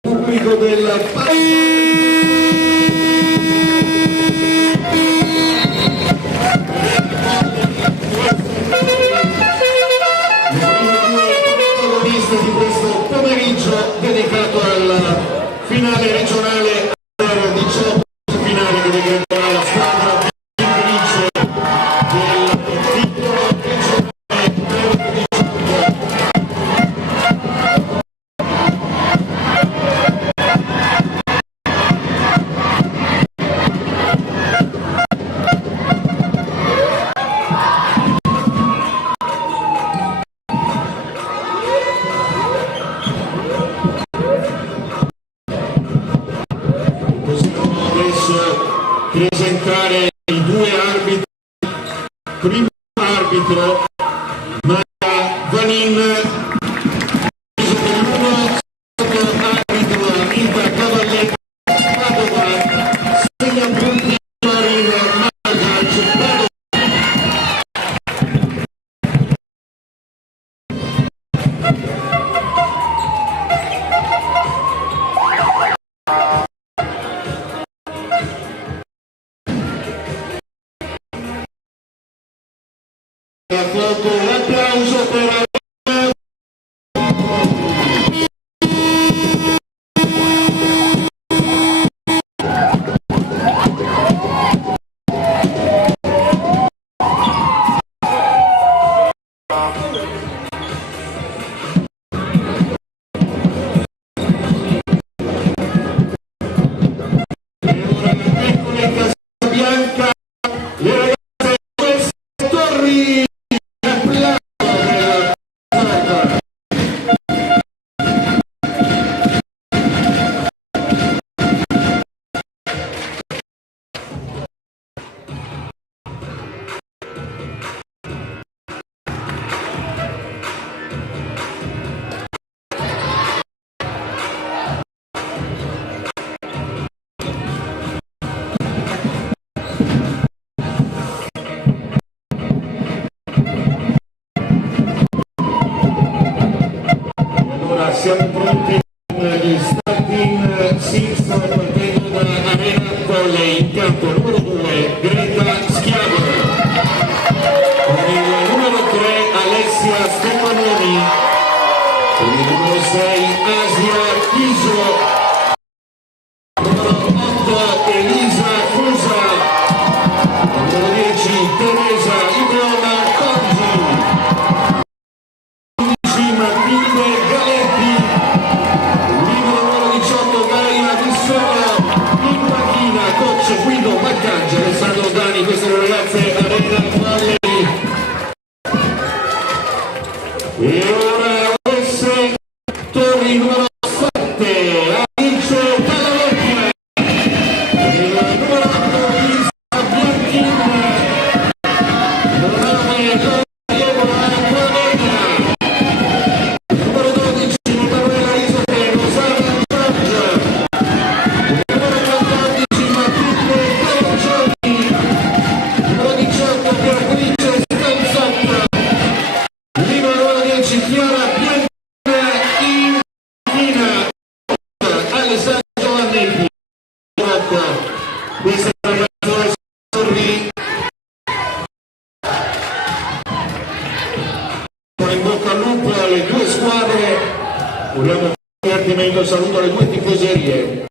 pubblico del paese. Di questo pomeriggio dedicato al finale regionale per 18 finali che riguarderà la squadra vincitrice del titolo regionale per 18. Presentare i due arbitri. Primo arbitro Maria Vanin, secondo arbitro Anita Cavalletti, Padova, segna punti Marina Margaccio. L'applauso per Bianca, le ragazze Torri. Allora, siamo pronti per gli starting six partendo da Arena Volley. In campo numero 2 Greta Schiavo, con il numero 3 Alessia Stefanoni, con il numero 6 Asia Chiso, numero 8 Elisa Fusa, numero 10 Teresa Ibrona Congi, Matilde Galetti, numero 18 Gaia Vissola, in panchina coach Guido Maccaggia, Alessandro Dani. Queste sono le ragazze Arena Volley. E ora Alessia Torri, numero 7 Alice Talavecchia, il numero 8 Lisa Bianchina, numero 9 questa ragazza Torri. In bocca al lupo alle due squadre, vogliamo un divertimento, saluto alle due tifoserie.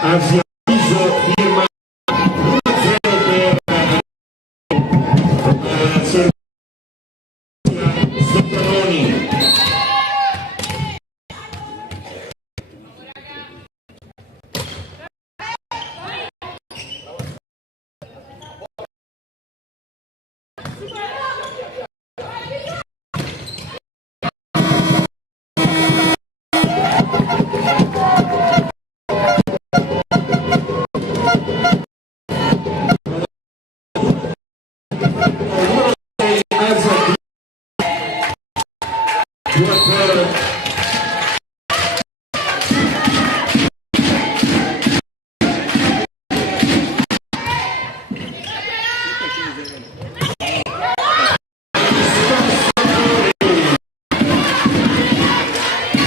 Asia Chiso firma 1-0 per Stefanoni.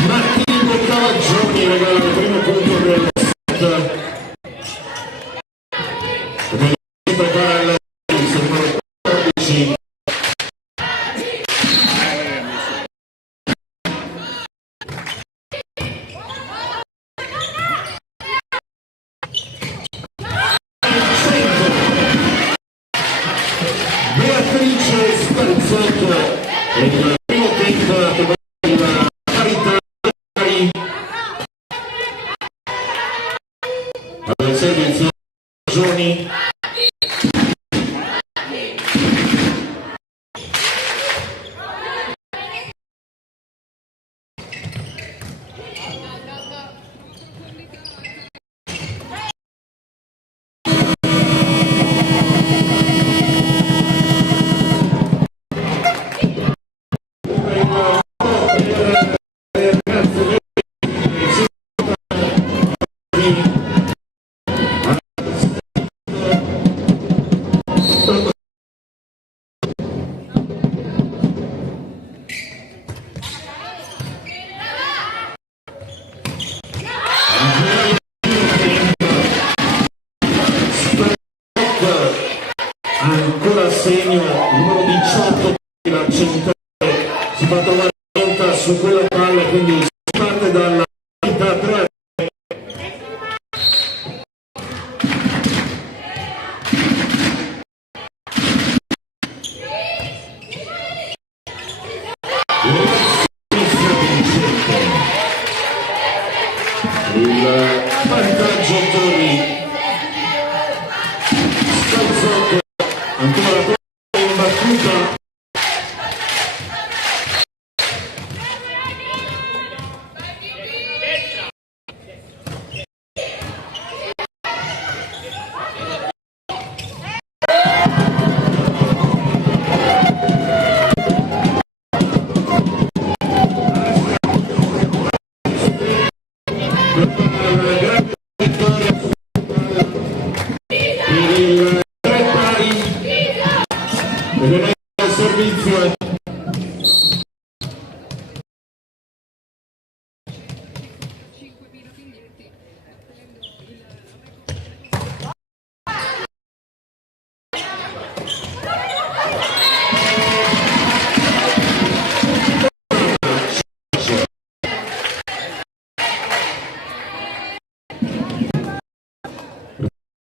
Matilde Cavaggioni regala il primo punto del set. Prepara il numero 14. Beatrice Sparzotto, il primo tempo che va in parità al servizio Gioni.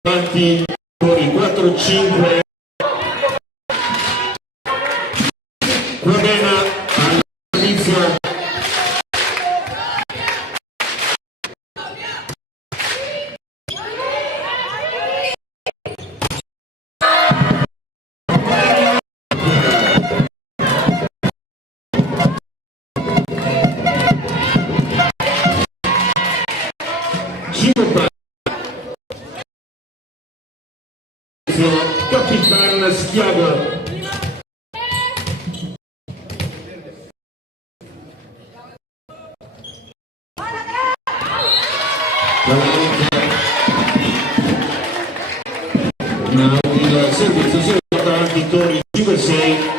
avanti con i 4-5. Quadena all'inizio. Capitan Schiavo. Il servizio si porta avanti Torri 5-6.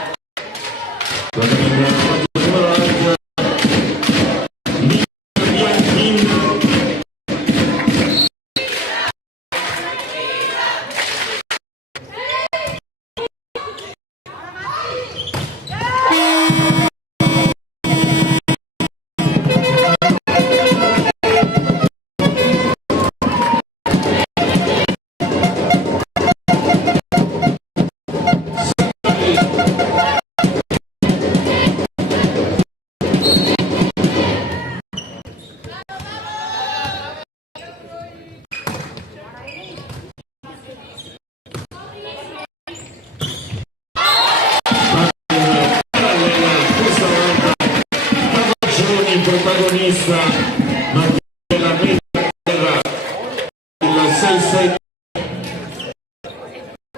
Protagonista Mattia Terra, il 6-7,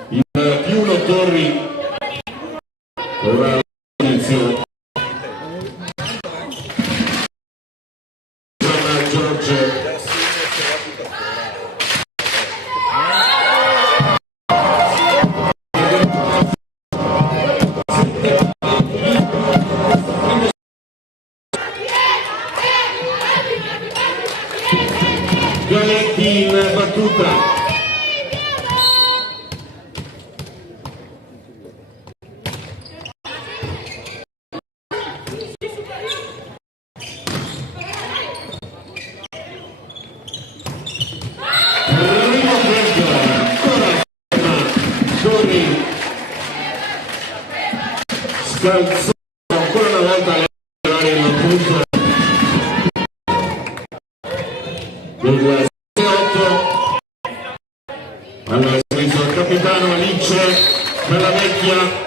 il più 1 Torri, ora l'inizio Giorgio. Galetti in battuta. Primo tempo, ancora Torri scalzò ancora una volta il punto del 6-8 al servizio del capitano Alice Bella Vecchia.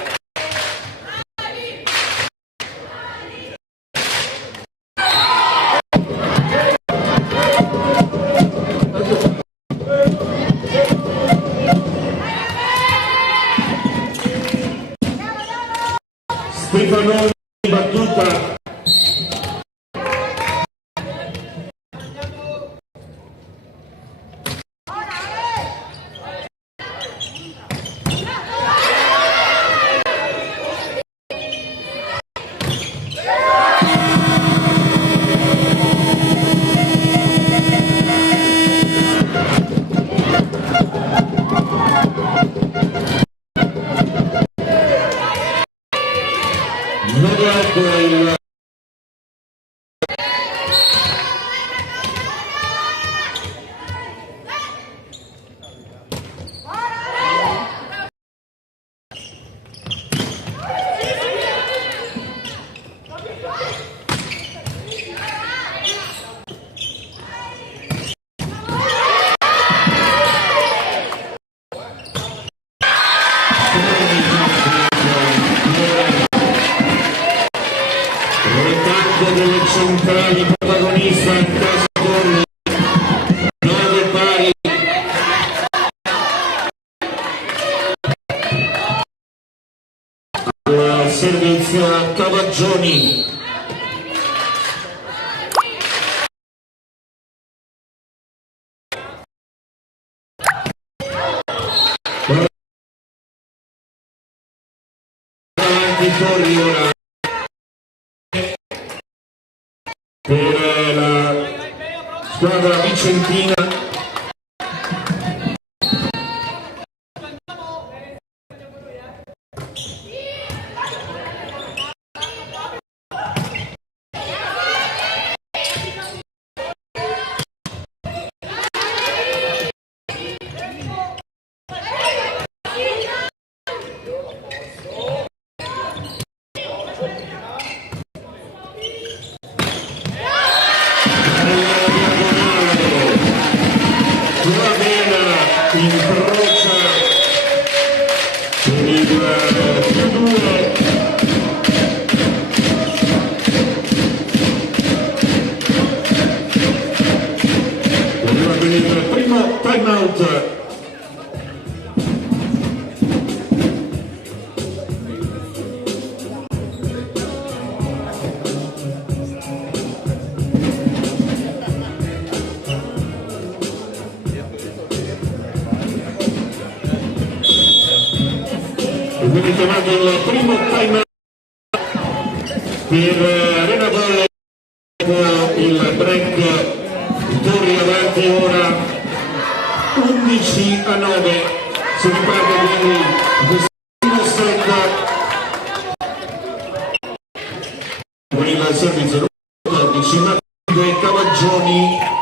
Stefanoni in battuta. Il delle centrali protagonista in casa Torri 9 pari. Al servizio a Cavaggioni. Avanti Torri ora per la squadra vicentina. il primo time out. Quindi chiamato il primo time out per Arena Volley, il break, Torri avanti ora 11-9, si riparte quindi questo primo set con il servizio numero 14, Matteo Cavaggioni.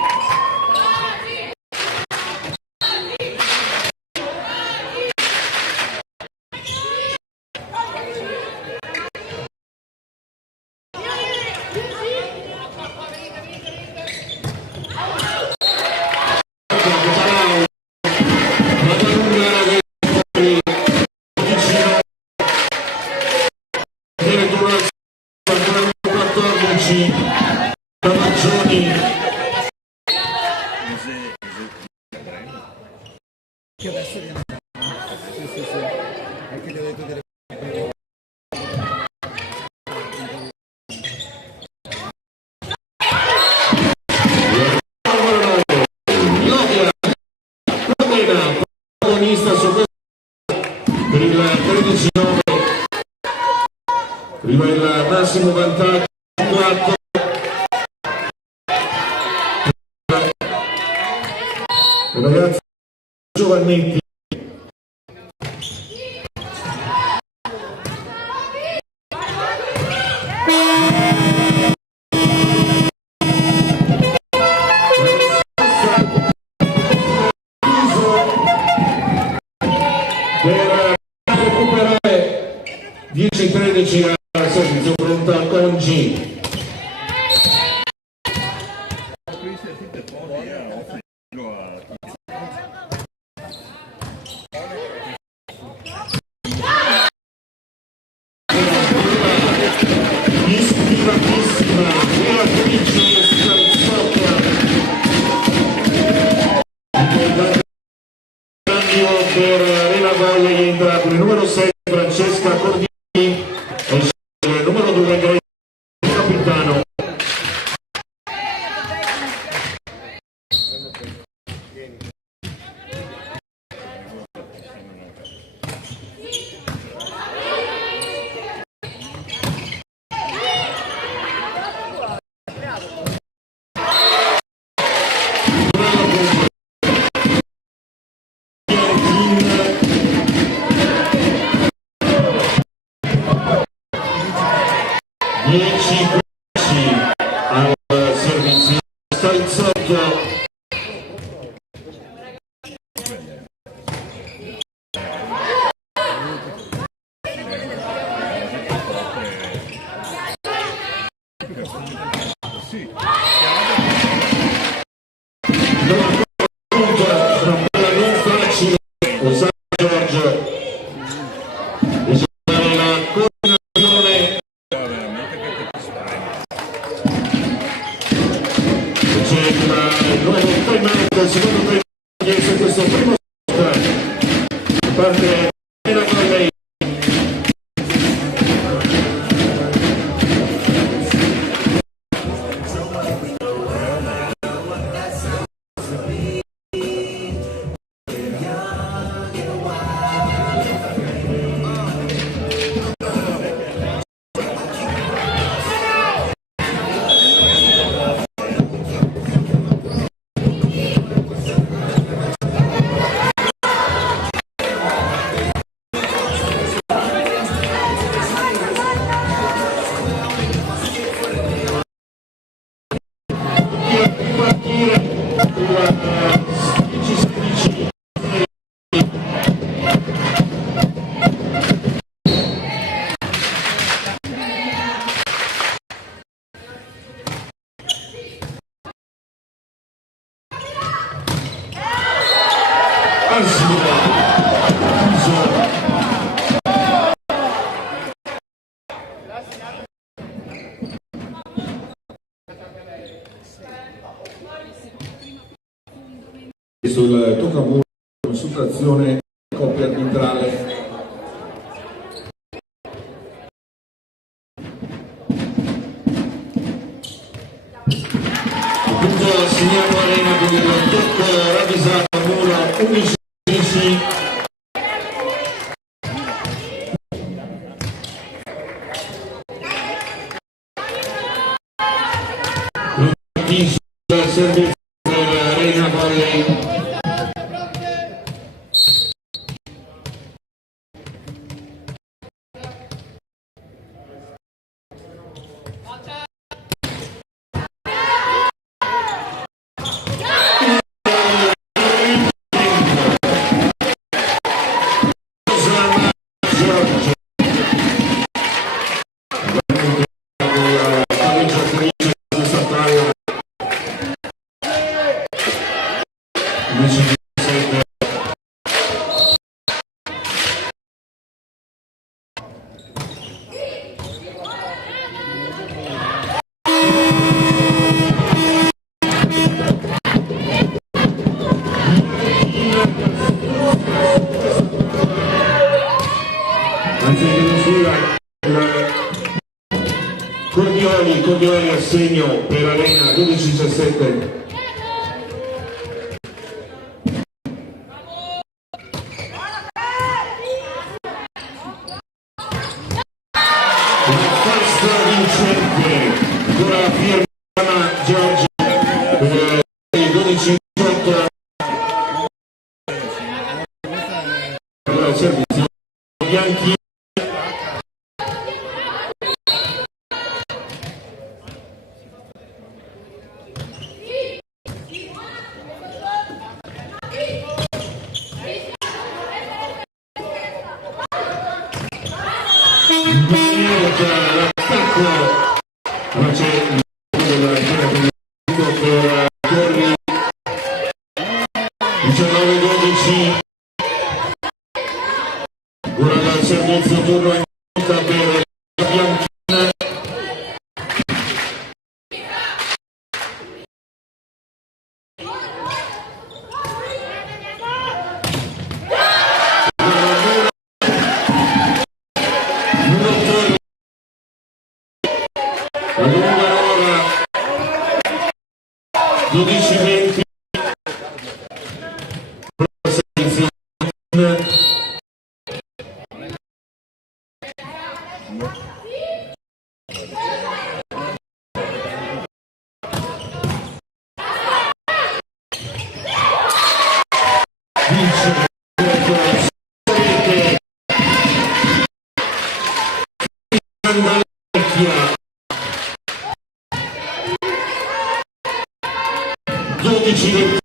Che adesso viene sì. Anche gli ho detto delle protagonista su questo per il 13-9, arriva il massimo vantaggio 4. Ragazzi Giovannetti. Per recuperare 10-13 al servizio pronta Congi. Ispiratissima Beatrice Salsocca, per Arena Volley entra con il numero 6 Francesca Cordini e il numero 2 Grace Capitano. Al servizio Stalzotto. Una bella non facile, Osano Giorgio. Bisogna la coordinazione. C'è il nuovo time out, il secondo time out su questo primo set parte Arena Volley. sul toccamuro, consultazione, coppia arbitrale. Punto segnato Arena con il tocco ravvisato al muro 11. Servizio per Arena Volley. Cordioli assegno per Arena 12-17. Vincente, ancora la firma Giorgi per il 12-18. Allora il servizio Bianchi. L'attacco, ma c'è il per Torri 19-12. Ora dal servizio turno in punta per la Bianchina. La lunga ora 12-20. Servizio vince Andalvecchia 12-21.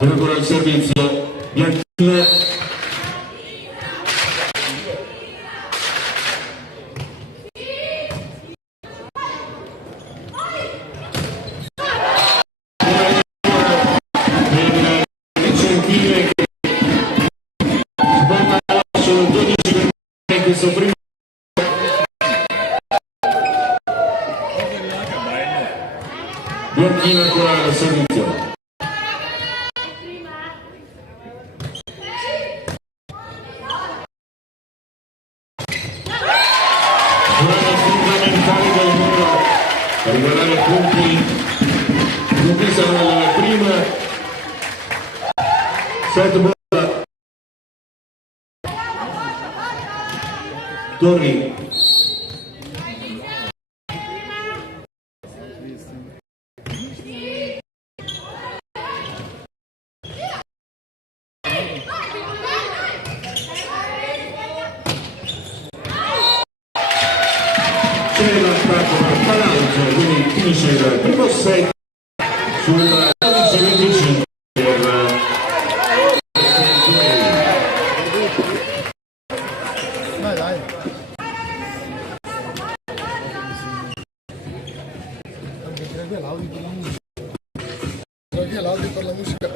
Ancora il servizio Bianchina. Vicentile che svolta solo 12 in questo primo. Bianchina ancora al servizio. Fondamentale del muro per regalare punti. Conquistano il primo set bolla. Torri c'è l'attacco da Palazzo, quindi finisce il primo set sul 12-25 per dai. Tira via l'audio per la musica.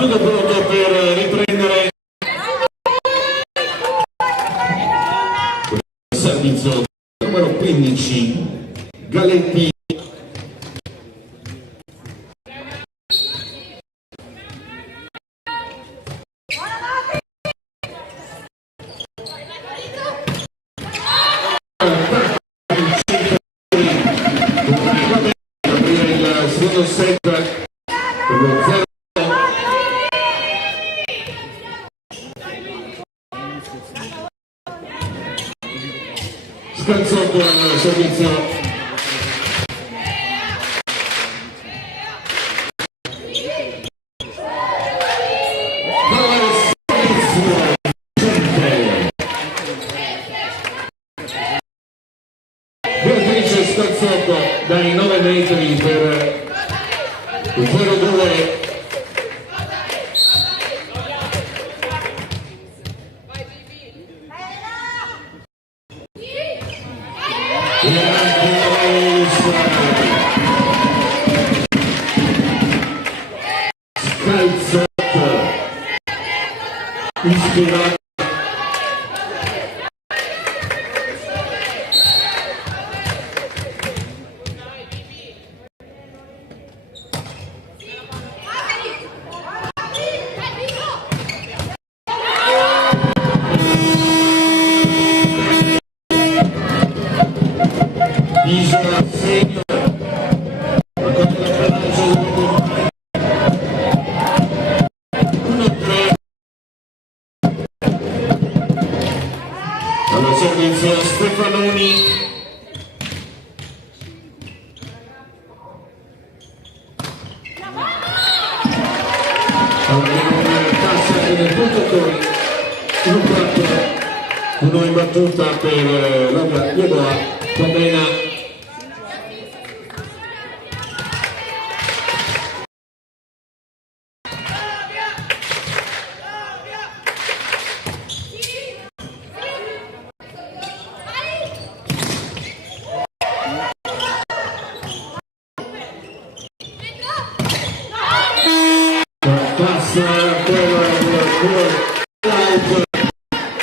Tutto pronto per riprendere il servizio numero 15, Galetti. Il secondo set per lo 0. Scansotto al servizio. Beatrice Scansotto dai 9 metri per il 0-2. Calzotto ispirato. servizio Stefanoni. Passa in puntatori, un 4, uno in battuta per la Liedoa, Pomena.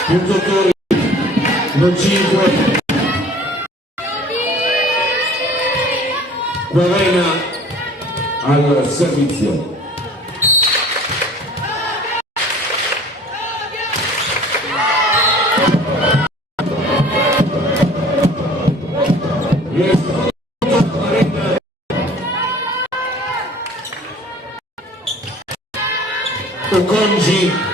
Puntatori, non 5, Quavena al servizio. Okonji.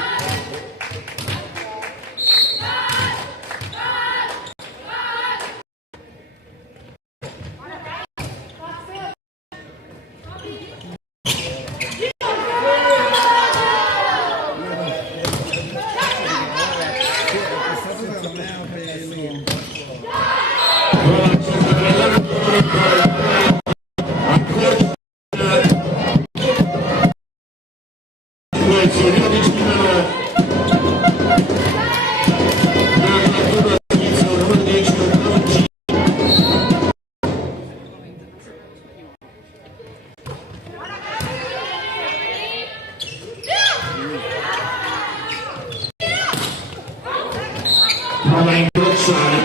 Prova a incrociare,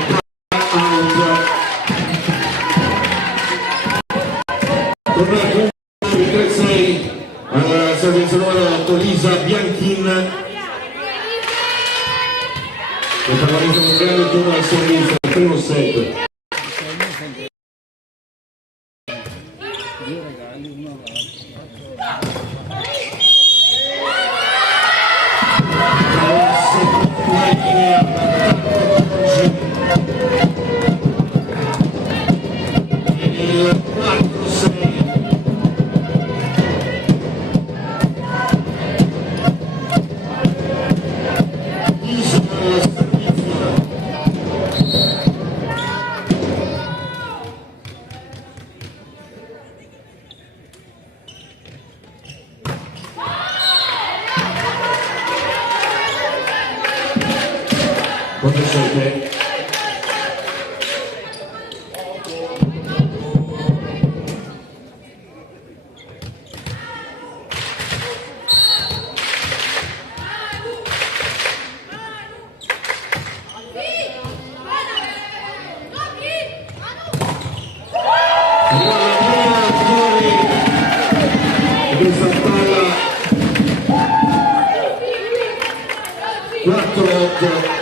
out. Torna con il 3-6 al servizio numero 8 Lisa Bianchin, che favorisce un grande turno al servizio al primo set. Quanto siete? Questa palla 4-8.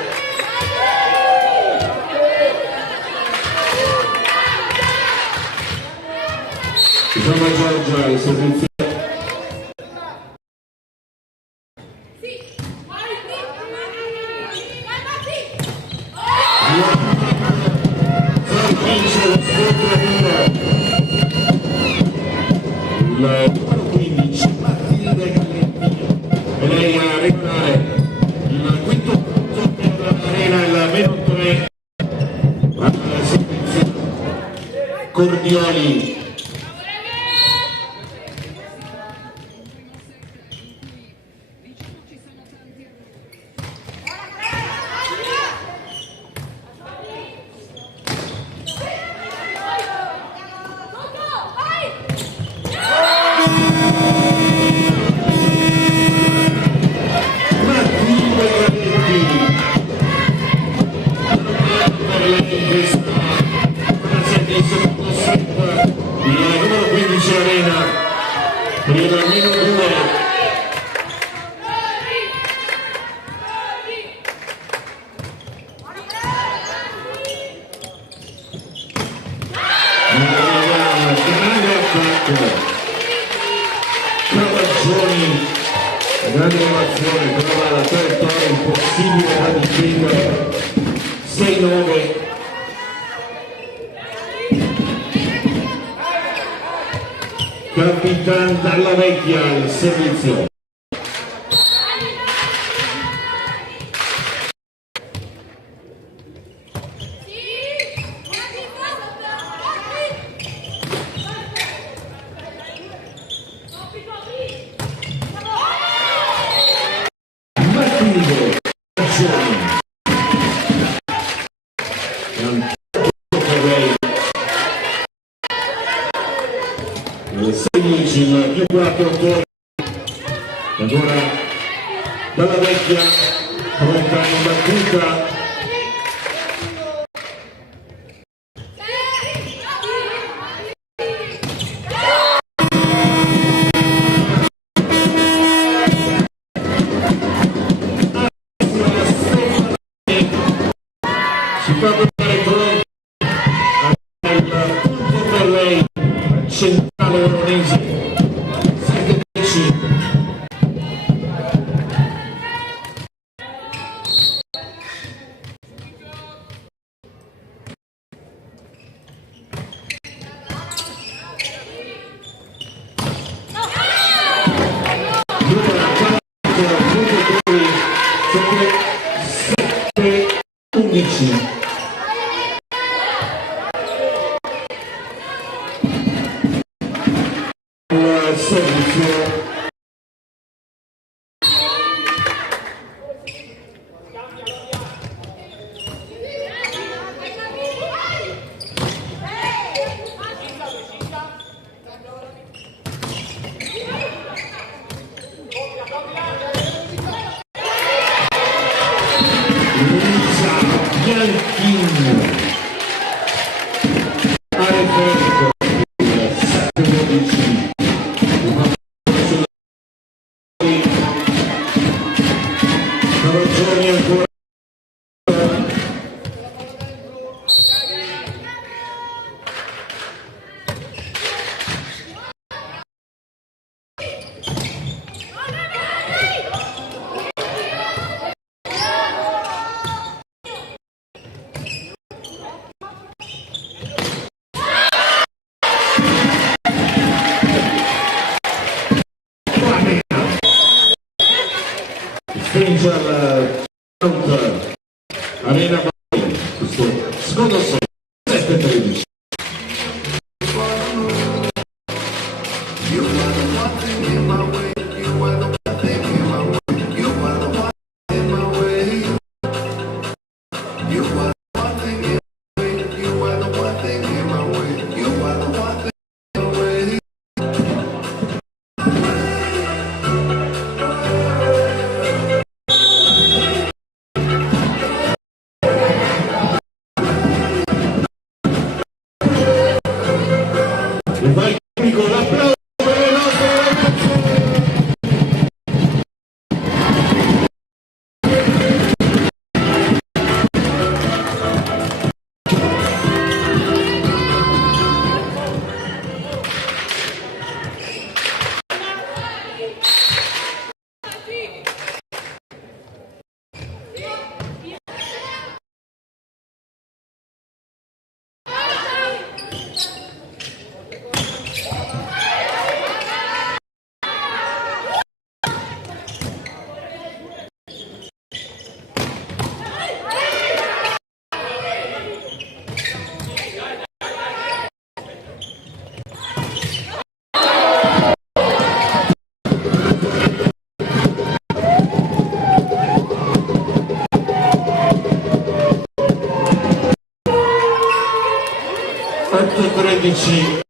Giovanna Giorgia, il servizio. Vince lo scontro il numero 15 Matilde Gallentino, e lei a regolare il quinto punto per l'Arena, il meno 3 al servizio Cordioli. Il numero 15 Arena per il meno 2. Cavagioni, grande innovazione, trova la traiettoria impossibile da difendere. 6-9. Capitan Dalla Vecchia al servizio. Matilde Azioni. 16 più 4 fuori, ancora Dalla Vecchia pronta in battuta. Si fa vedere pronto al punto per lei centrale veronese 7-10. Numero 4 giocatori 7-11. Servizio. Luisa Bianchini a referto 7-12. Caroggioni ancora stringe al counter Arena Bari, questo secondo set 7-13. E vai con l'applauso per le nostre ragazze. Otto 13.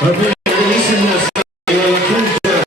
Va bene, bellissimo alla punta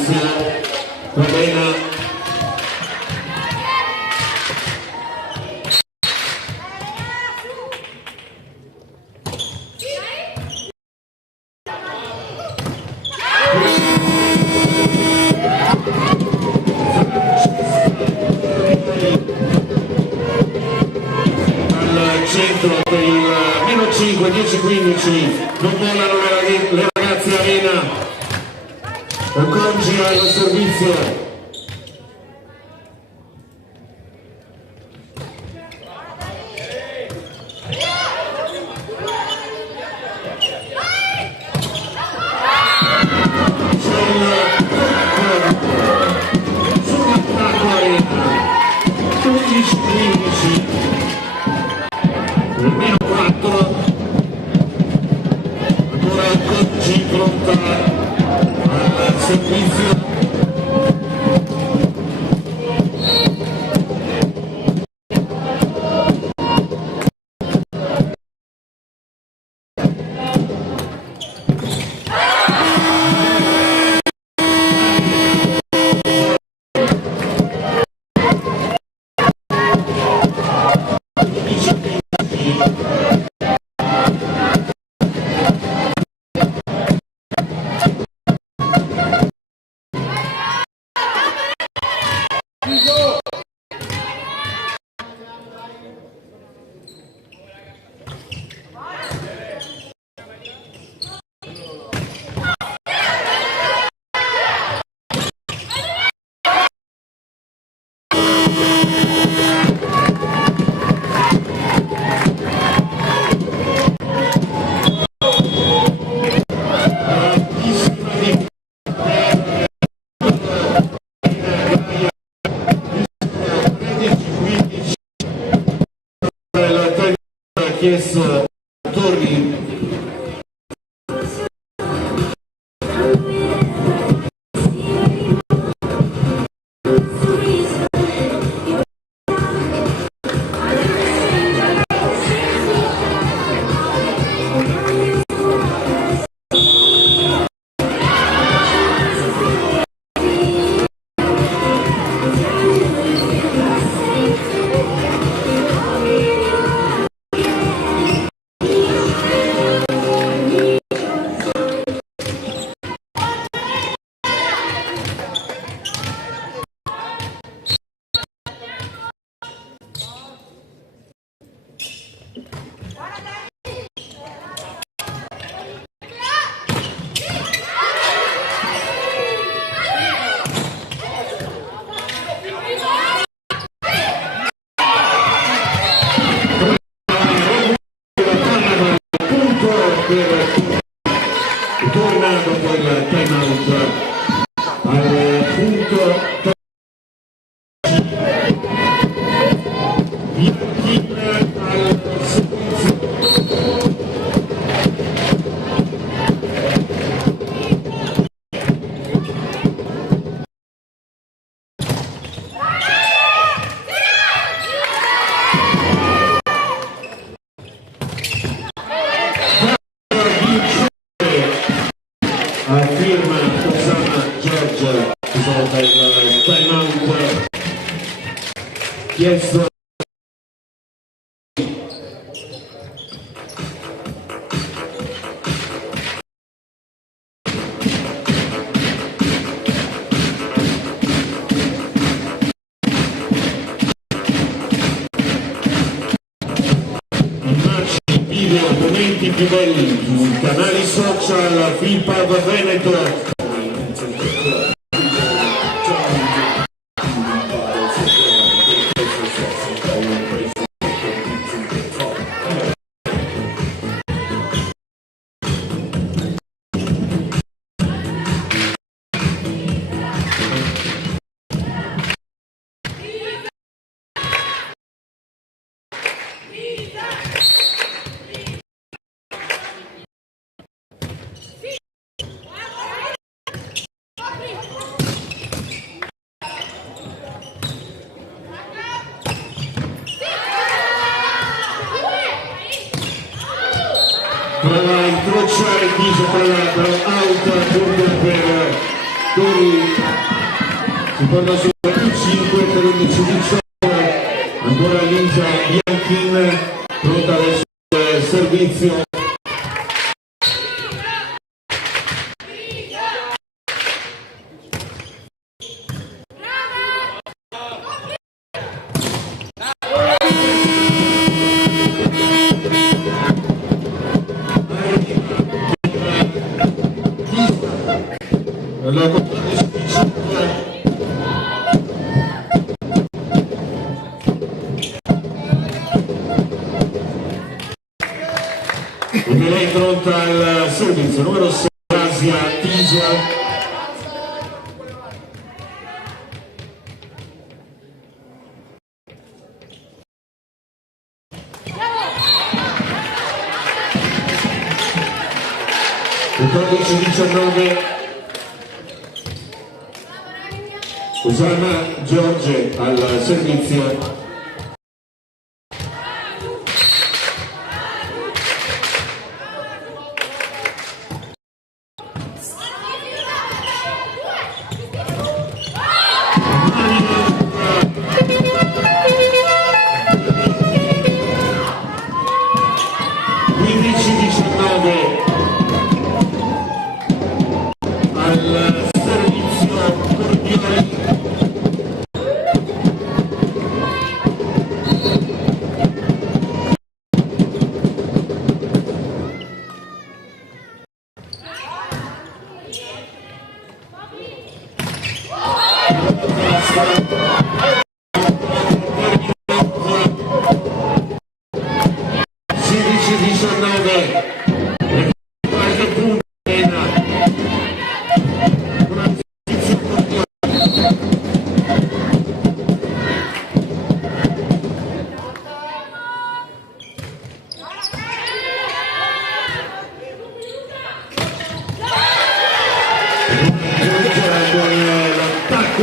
servizio, va bene. Al centro per il meno 5, 10-15, non mollano le ragazze Arena. Okonji al servizio. Sull'attacco Arena 11-15, il meno 4, ancora Okonji pronta al servizio. Chiesto torni. Torna dopo il time out al punto Bianchi al servizio. A firma Osama George, risolta il time out chiesto. Immagini, video, momenti più belli sui canali social FIPAB Veneto. Prova a incrociare il viso con l'altro, out, punto per Tori si torna su più 5 per 11-19, ancora Lisa Bianchin pronta verso il servizio. E lei pronta al servizio numero 6, Asia Tisa. Il 19 Usana Giorge al servizio.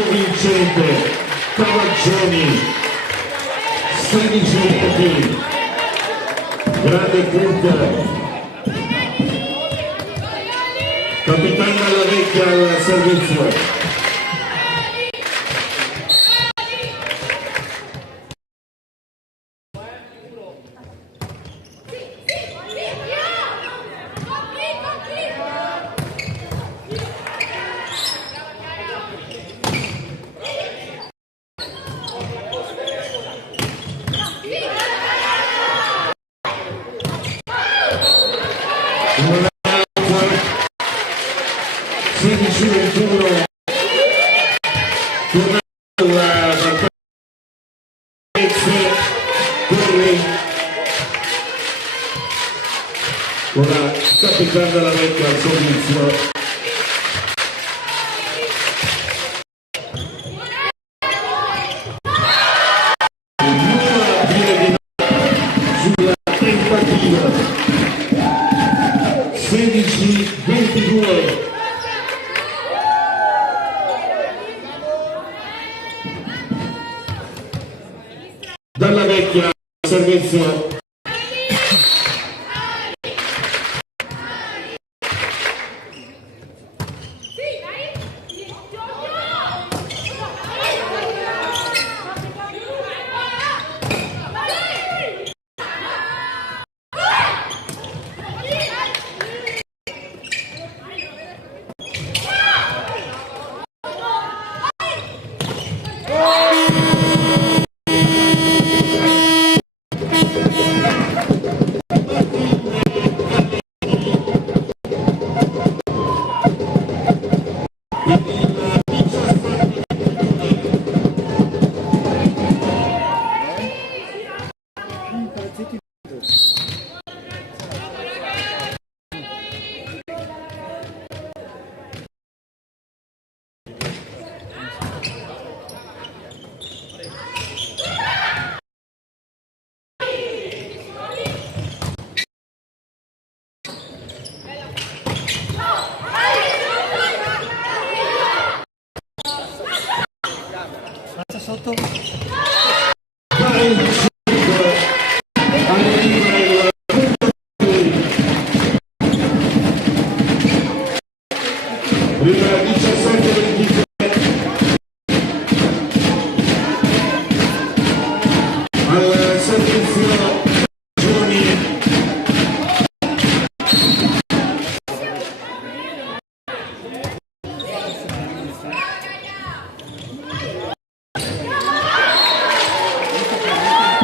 Vincente Cavaccioni 16 punti, grande punto, capitano alla vecchia al servizio. Ora capitano della vecchia al servizio. Sulla tentativa 16-22. Dalla vecchia servizio.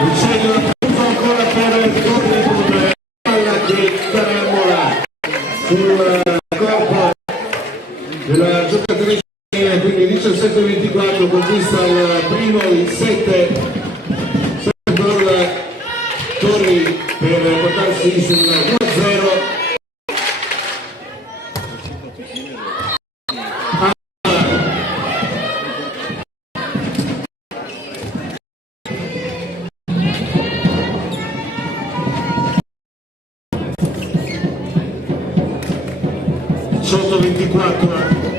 Uccello ancora per Torri, palla che carambola sul corpo della giocatrice, quindi 17-24, conquista il primo, il 7 gol Torri per portarsi sul 1-0. Sotto 24.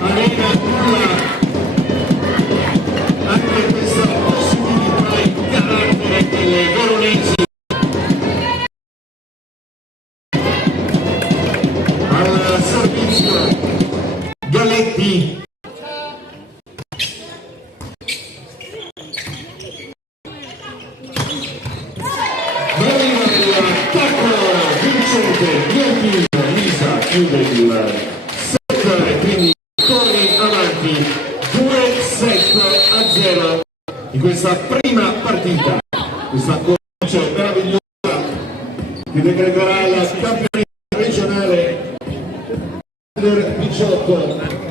Arena nulla, anche questa possibilità in carattere delle veronesi. Al servizio Galletti. Lisa chiude il set, quindi Torri avanti 2-7-0 in questa prima partita, questa cornice meravigliosa che decreterà la campionessa regionale under 18.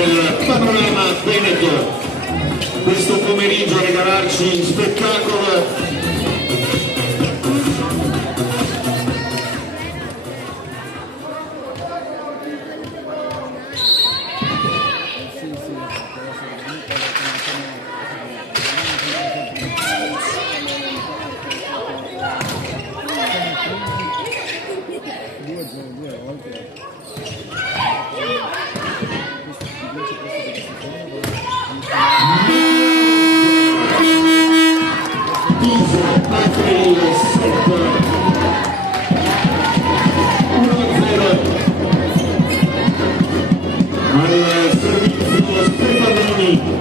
Il panorama veneto questo pomeriggio a regalarci spettacolo. al servizio Stefanoni.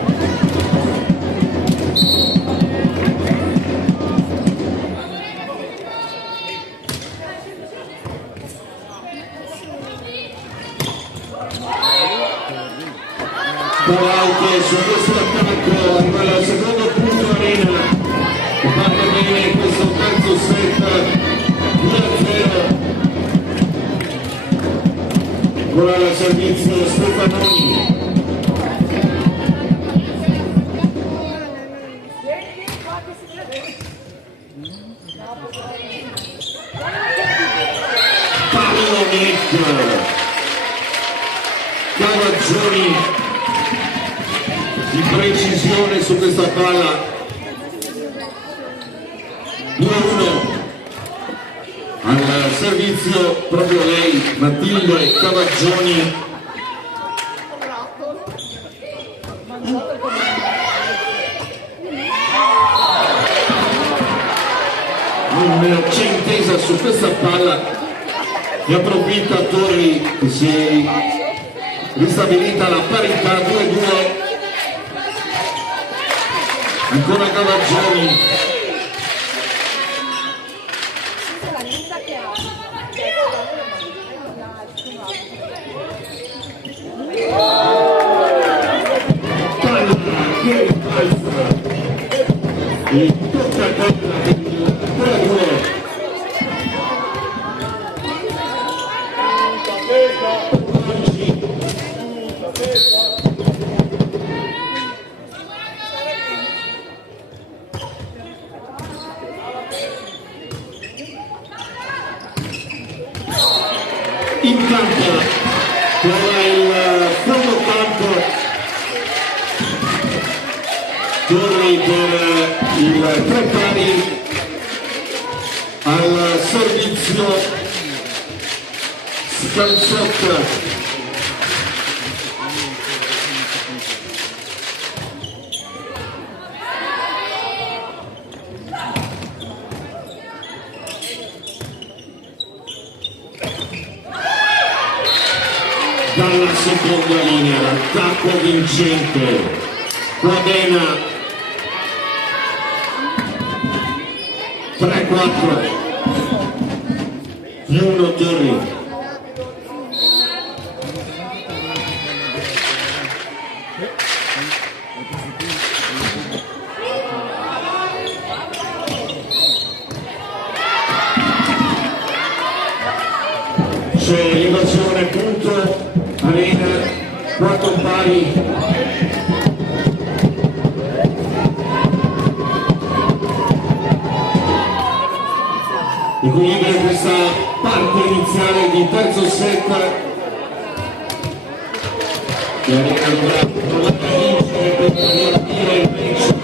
Anche su questo attacco arriva al secondo punto Arena che parte bene questo terzo set 2-0 con il servizio Stefanoni. Pallonetto Cavaggioni di precisione su questa palla. 2-1 al servizio proprio lei, Matilde Cavaggioni. C'è intesa su questa palla, ne approfitta Torri che si è ristabilita la parità 2-2. Ancora Cavaggioni. Palla che balza e tocca terra per il 3-2. In campo trova il fondo campo Torri per il 3 pari al servizio Scalzotta. Dalla seconda linea l'attacco vincente Quadena 3-4 più 1 Torri. C'è l'invasione punto Arena 4 pari. Equilibrio in questa parte iniziale di terzo set che Arena dovrà provare a vincere per riavvire il match.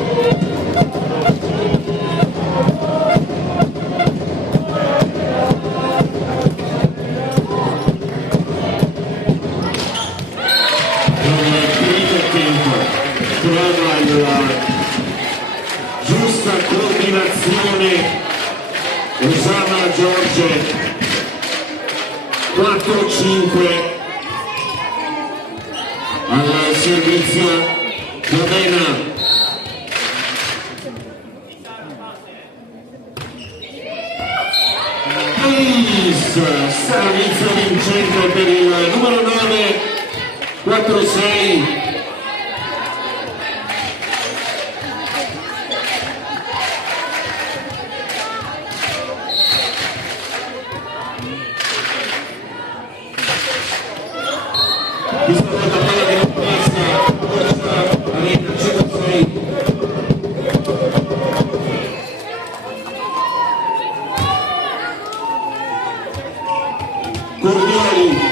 Trova la giusta coordinazione Osama Giorge 4-5 al servizio Modena. Servizio vincente per il numero 9 4-6. Questa volta palla che non passa, forza Arena 106. Cordioli.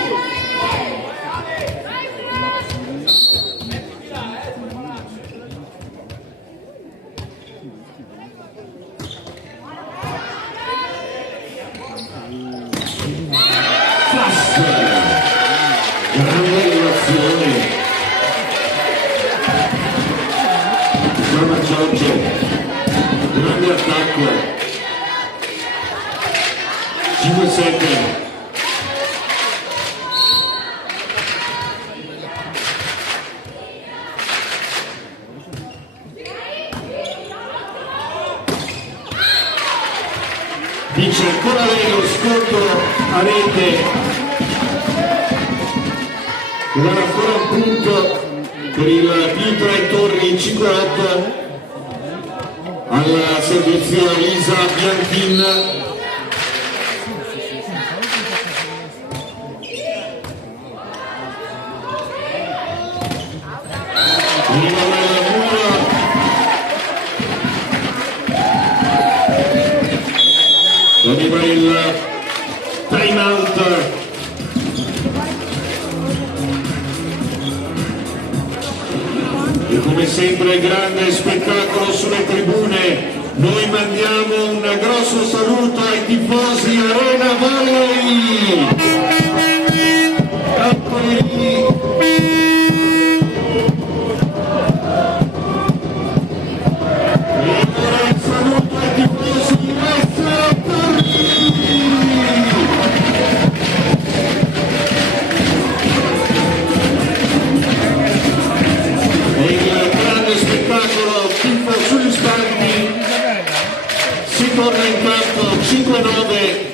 Grande relazione Osama Giorgio, grande attacco 5-7. vince ancora lei lo scontro a rete, e darà ancora un punto per il più 3 torri 5-8 al servizio Elisa Bianchin. Arriva il time out e come sempre grande spettacolo sulle tribune. Noi mandiamo un grosso saluto ai tifosi Arena Volley. Torna in campo 5-9.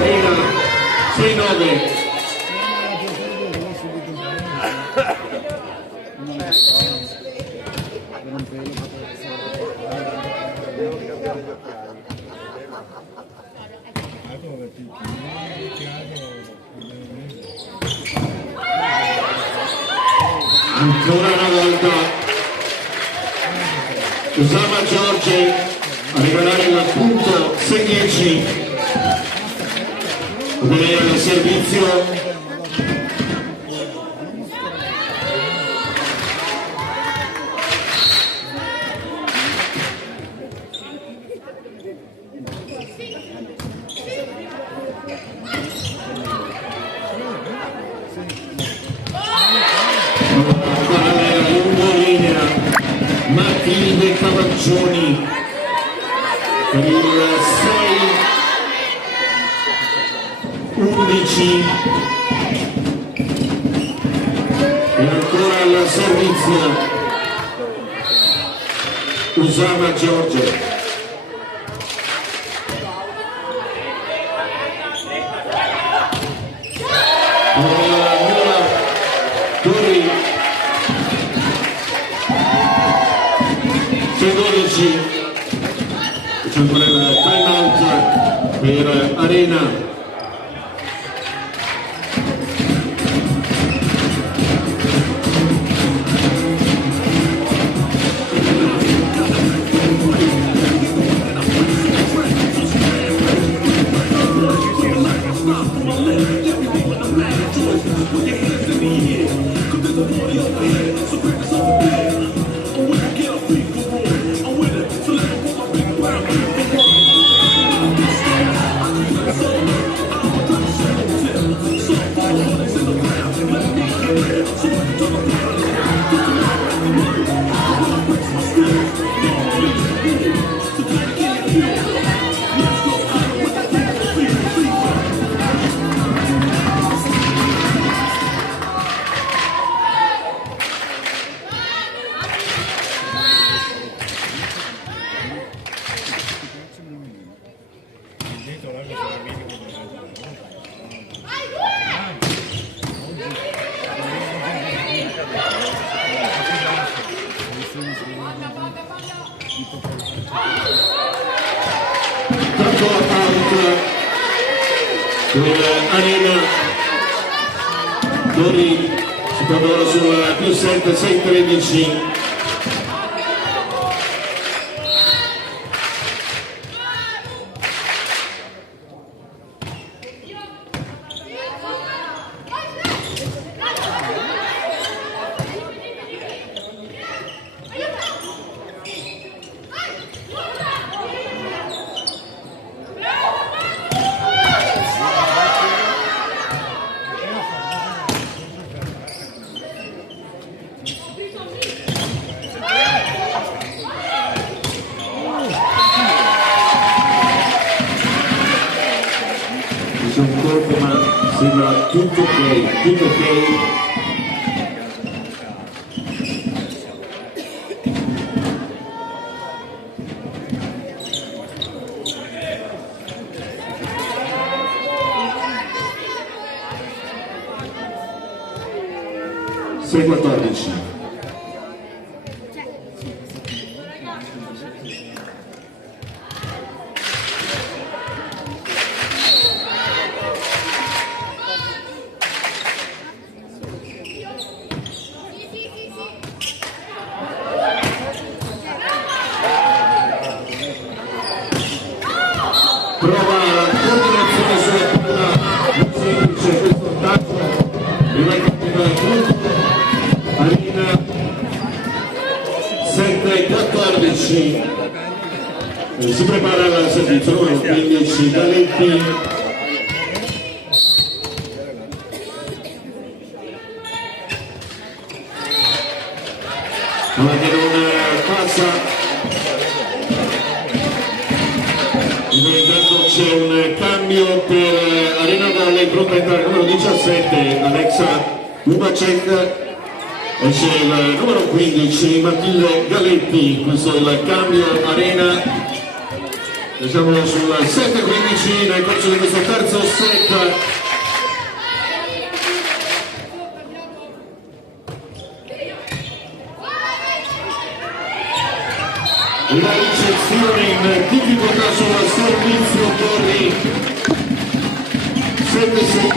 Arena 6-9. Ancora una volta Usama Giorgi a regalare il punto 6-10 del servizio. Matilde Cavaccioni per il 6-11 e ancora al servizio Usama Giorgio. Torri 6-12, c'è ancora il time out per Arena. Arena Torri si trova sul più 7, 6-13. tutto ok, tutto ok. Sei 14. Prova la coordinazione sulla palla, non semplice questo attacco, prima il capitano del punto, Arena 7-14, si prepara al servizio numero 15, Galetti, ma che non passa. Intanto c'è un cambio per Arena Volley, pronta a entrare il numero 17 Alexa Lubacek e c'è il numero 15 Matilde Galetti. Questo è il cambio Arena, siamo sul 7-15 nel corso di questo terzo set. La ricezione in difficoltà sul servizio Torri 7-16.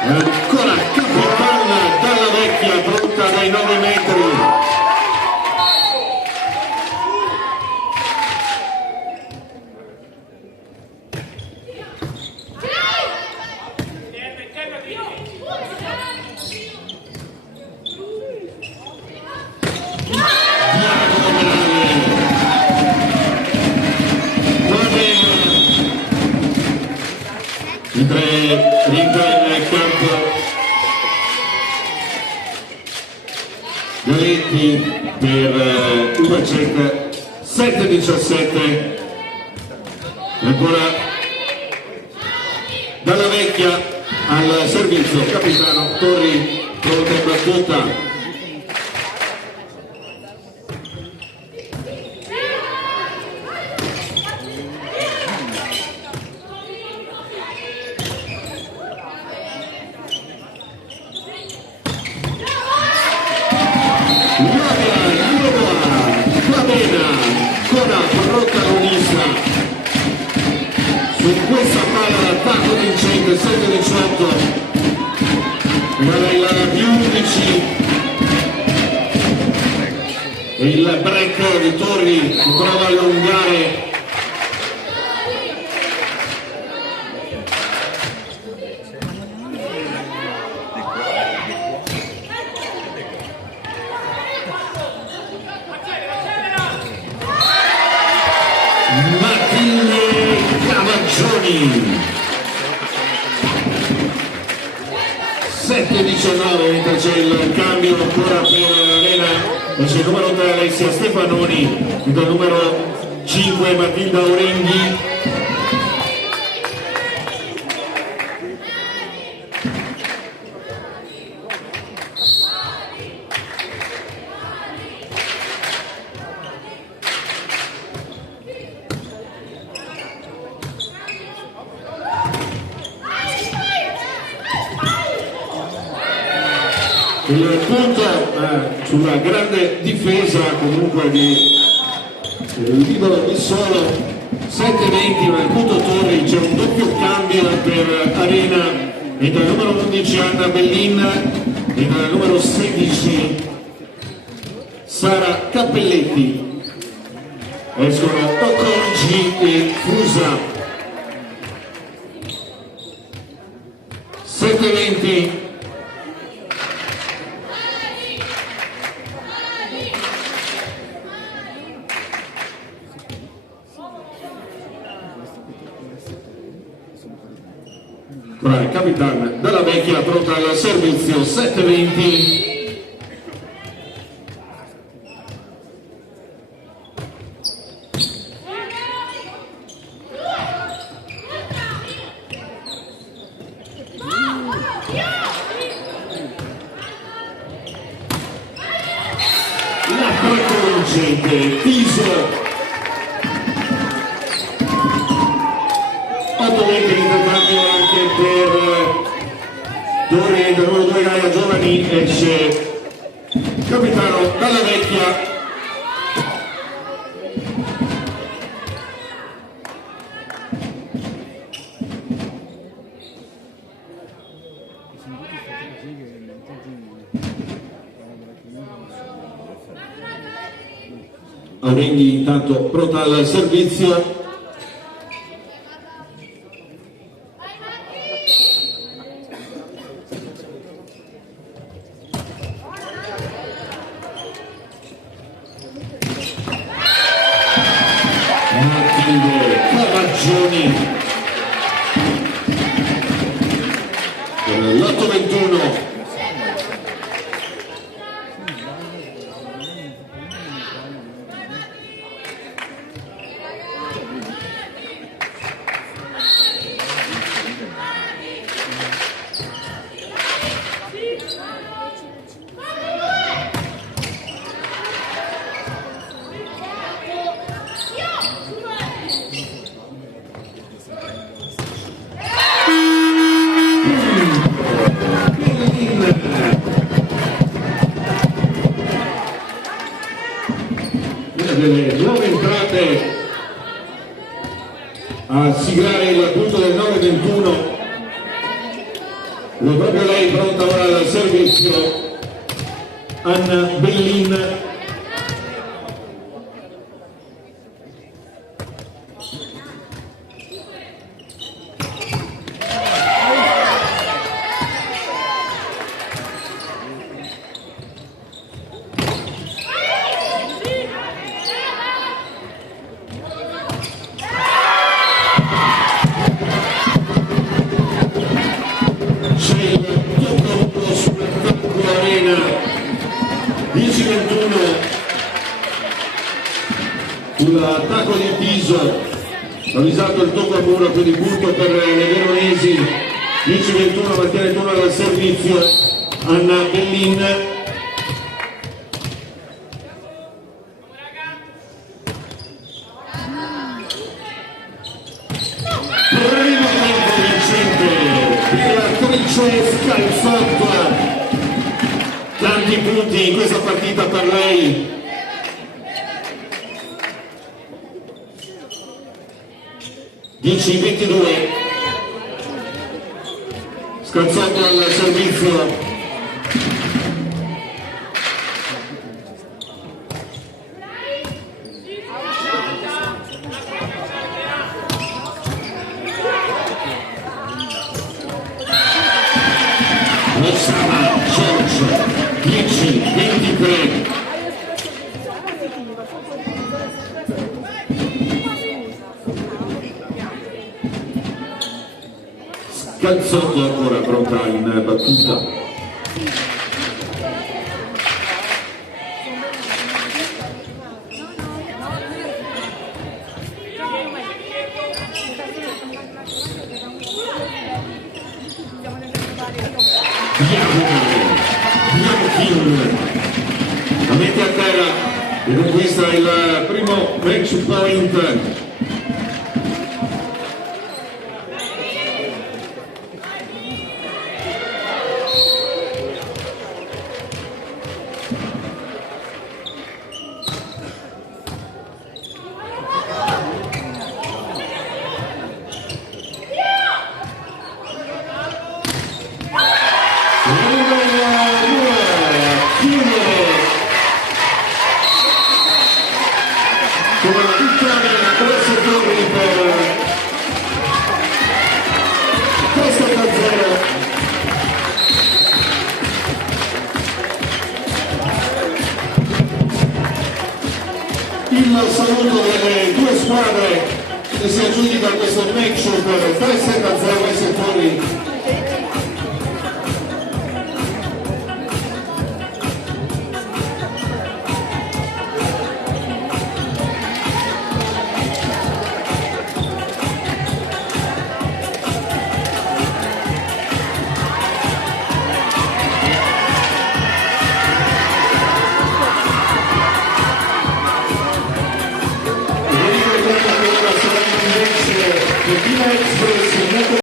Ancora Capitan Dalla Vecchia, pronta dai 9 metri. Rientra in campo Galetti per Lubacek 7-17, ancora Dalla Vecchia al servizio, capitano Torri pronta in battuta. Su questa palla d'attacco vincente 7-18, il più 11 e il break di Torri prova a allungare. Matilde Cavaggioni 7-19, mentre c'è il cambio ancora per Arena e c'è il numero 3 Alessia Stefanoni, il numero 5 Matilda Orenghi. Il punto sulla grande difesa comunque di libero di solo 7-20, ma il punto Torri c'è un doppio cambio per Arena, entra il numero 11 Anna Bellin, entra il numero 16 Sara Cappelletti, escono Okonji e Fusa. 7-20. Il capitano Dalla Vecchia pronta al servizio 7-20. vincente Piso. 8 metri di intercambio anche per Torri del numero 2 Gaia Giovani, esce capitano Dalla Vecchia. Aurenghi intanto pronta al servizio. Matilde Cavaggioni per l'8-21. Delle nuove entrate a siglare il punto del 9-21, è proprio lei pronta ora al servizio, Anna Bellin. Sull'attacco di Piso, avvisato il tocco a muro, quindi punto per le veronesi. 10-21 mantiene il turno dal servizio Anna Bellin. Primo tempo vincente, direttrice Scalzotto, tanti punti in questa partita per lei. 10-22, Scalzotto al servizio. Rossana Giorgio, 10-23. Scalzotto ancora pronta in battuta. La mette a terra e conquista il primo match point. Come la vittoria da 3 secondi per questo 0. Il saluto delle due squadre che si aggiudica questo match per 3-0 ai settori. Cortina Express,